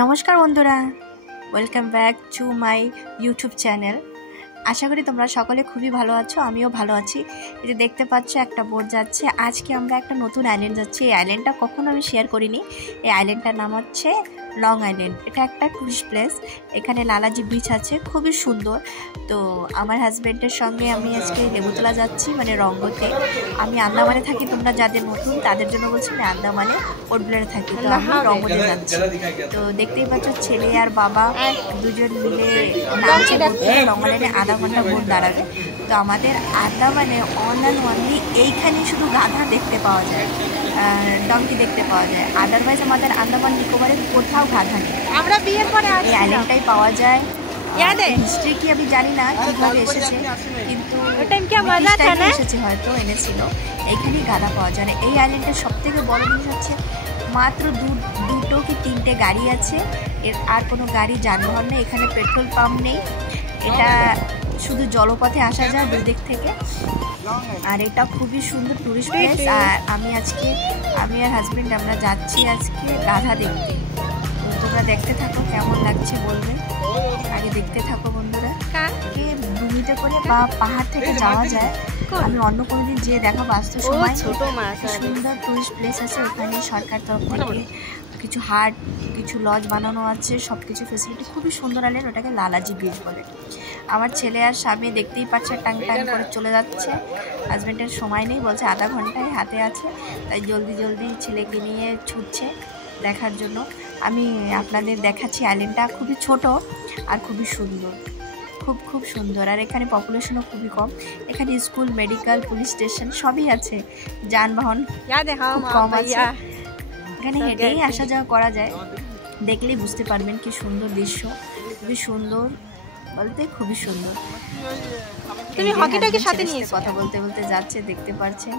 নমস্কার বন্ধুরা, welcome back to my YouTube channel. আশা করি তোমরা সকলে খুবই ভালো আছো, আমিও ভালো আছি। এই যে দেখতে পাচ্ছ একটা বোট যাচ্ছে। আজকে আমরা একটা নতুন আইল্যান্ড যাচ্ছি। এই আইল্যান্ডটা কখনো আমি শেয়ার করিনি। এই আইল্যান্ডটার নাম হচ্ছে লং আইল্যান্ড। এটা একটা টুরিস্ট প্লেস। এখানে লালাজি বিচ আছে, খুবই সুন্দর। তো আমার হাজব্যান্ডের সঙ্গে আমি আজকে লেবুতলা যাচ্ছি, মানে রঙ্গতে। আমি আন্দামানে থাকি, তোমরা যাদের নতুন তাদের জন্য বলছি, আমি আন্দামানে পোর্টব্লেয়ারে থাকি। তো আমি রঙ্গতে যাচ্ছি। তো দেখতেই পাচ্ছ ছেলে আর বাবা দুজন মিলে নামছে। লং আইল্যান্ডে আধা ঘন্টা বোট দাঁড়াবে। তো আমাদের আন্দামানে অন অ্যান্ড অনলি এইখানেই শুধু গাধা দেখতে পাওয়া যায়, ডঙ্কি দেখতে পাওয়া যায়। আদারওয়াইজ আমাদের আন্দামান নিকোবরে কোথাও গাধা নেই। আমরা বিয়ের পরে এই আইল্যান্ডটাই পাওয়া যায়। হিস্ট্রি কি আমি জানি না কিভাবে এসেছে, কিন্তু এসেছে, হয়তো এনেছিল। এইখানেই গাধা পাওয়া যায় না। এই আইল্যান্ডের সব থেকে বড় জিনিস হচ্ছে মাত্র দুটো কি তিনটে গাড়ি আছে, এর আর কোনো গাড়ি যানবাহন নেই। এখানে পেট্রোল পাম্প নেই। এটা শুধু জলপথে আসা যায় দুদিক থেকে। আর এটা খুবই সুন্দর টুরিস্ট প্লেস। আর আমি আর হাজবেন্ড আমরা যাচ্ছি আজকে গাধা দেখতে। তোমরা দেখতে থাকো, কেমন লাগছে বলবে। আগে দেখতে থাকো বন্ধুরা। ভূমিতে করে বা পাহাড় থেকে যাওয়া যায়। আমি অন্য কোনো দিন যেয়ে দেখাবো। আসতে সময় সুন্দর টুরিস্ট প্লেস আছে। ওখানে সরকার তরফ থেকে কিছু হাট, কিছু লজ বানানো আছে, সব কিছু ফেসিলিটি খুবই সুন্দর। আলেন ওটাকে লালাজি বিচ বলে। আমার ছেলে আর স্বামী দেখতেই পাচ্ছে, টাং টাং করে চলে যাচ্ছে। হাজব্যান্ডের সময় নেই, বলছে আধা ঘন্টায় হাতে আছে, তাই জলদি জলদি ছেলেকে নিয়ে ছুটছে দেখার জন্য। আমি আপনাদের দেখাচ্ছি। আইল্যান্ডটা খুবই ছোট আর খুবই সুন্দর, খুব সুন্দর। আর এখানে পপুলেশনও খুবই কম। এখানে স্কুল, মেডিকেল, পুলিশ স্টেশন সবই আছে। যানবাহন কম আছে। এখানে হেঁটেই আসা যাওয়া করা যায়। দেখলেই বুঝতে পারবেন কি সুন্দর দৃশ্য। খুবই সুন্দর বলতে খুবই সুন্দর। তুমি হকিটাকে সাথে নিয়ে কথা বলতে বলতে যাচ্ছে, দেখতে পাচ্ছেন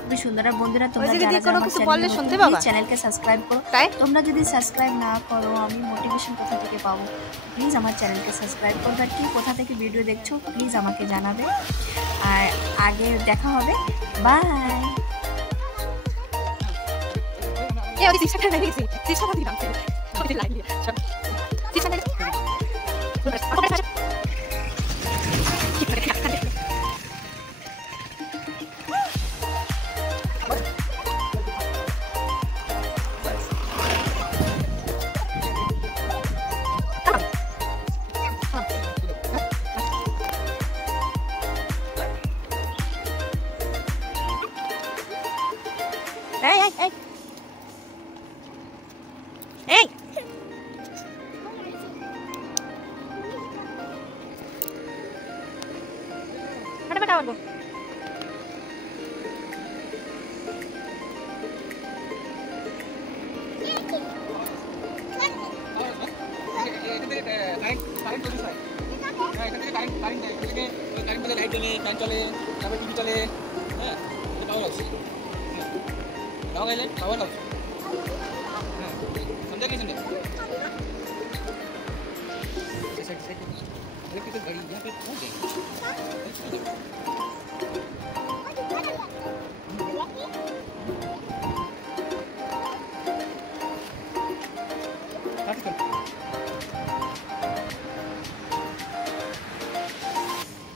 খুবই সুন্দর। আর বন্ধুরা, তোমরা চ্যানেলকে সাবস্ক্রাইব করো। তোমরা যদি সাবস্ক্রাইব না করো, আমি মোটিভেশন কোথা থেকে পাবো? প্লিজ আমার চ্যানেলকে সাবস্ক্রাইব করবে। আর কি কোথা থেকে ভিডিও দেখছো প্লিজ আমাকে জানাবে। আর আগে দেখা হবে। বাই। এই ফটাফট আওয়াজ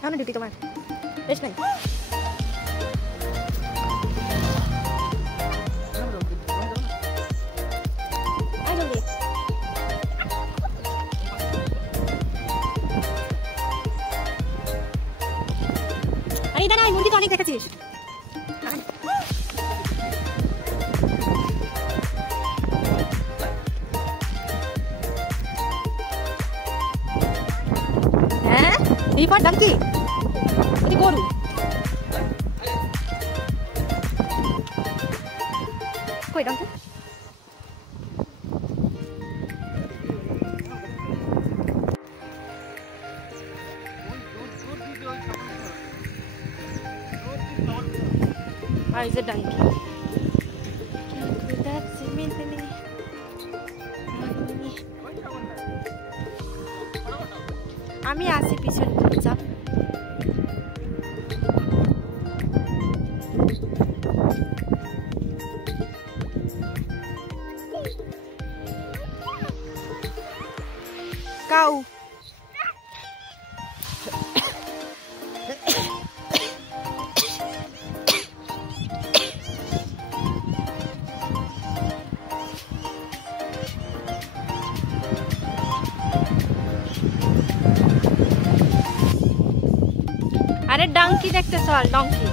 কেমন ডিউটি তোমার? বেশ নাই। আরে দাঁড়া, মুরগি তো অনেক দেখেছিস। হ্যাঁ, এই পর ডাকি এটি গরু। কই ডাকি? আর ইজ এ ডাঙ্কি। আমি আসি পিছনে, তুমি যাও। কাউ আরে ডঙ্কি দেখতে চল ডঙ্কি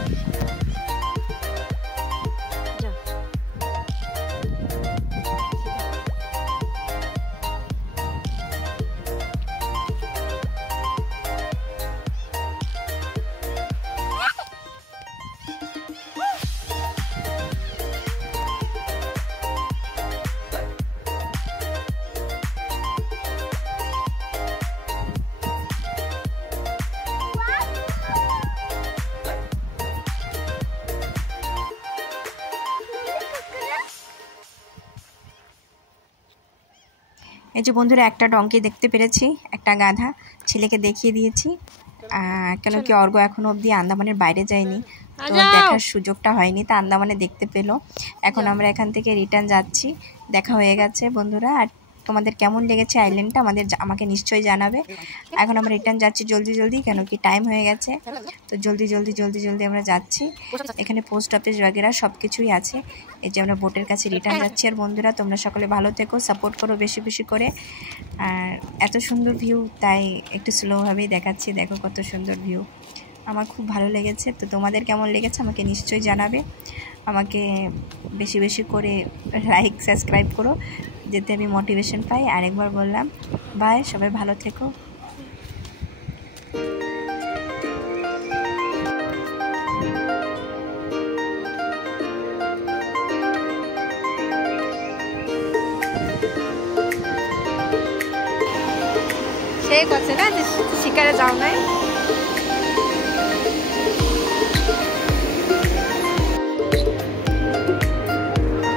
এই যে বন্ধুরা একটা ডঙ্কি দেখতে পেরেছি, একটা গাধা ছেলেকে দেখিয়ে দিয়েছি। কেন কি অর্ঘ্য এখনো অবধি আন্দামানের বাইরে যায়নি, তো দেখার সুযোগটা হয়নি, তা আন্দামানে দেখতে পেলো। এখন আমরা এখান থেকে রিটার্ন যাচ্ছি। দেখা হয়ে গেছে বন্ধুরা। আর তোমাদের কেমন লেগেছে আইল্যান্ডটা আমাকে নিশ্চয়ই জানাবে। এখন আমরা রিটার্ন যাচ্ছি জলদি, কেন কি টাইম হয়ে গেছে, তো জলদি আমরা যাচ্ছি। এখানে পোস্ট অফিস वगैरह সব কিছুই আছে। এই যে আমরা বোটের কাছে রিটার্ন যাচ্ছি। আর বন্ধুরা তোমরা সকলে ভালো থেকো, সাপোর্ট করো বেশি করে। আর এত সুন্দর ভিউ, তাই একটু স্লোভাবেই দেখাচ্ছি। দেখো কত সুন্দর ভিউ, আমার খুব ভালো লেগেছে। তো তোমাদের কেমন লেগেছে আমাকে নিশ্চয়ই জানাবে। আমাকে বেশি করে লাইক সাবস্ক্রাইব করো, যাতে আমি মোটিভেশন পাই। আরেকবার বললাম বাই, সবাই ভালো থেকো। সেই করছে না যে শিকারে যাও নাই,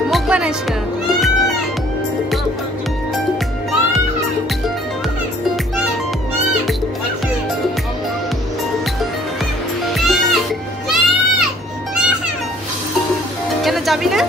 মুখ বানাইস না। কেন যাবি না?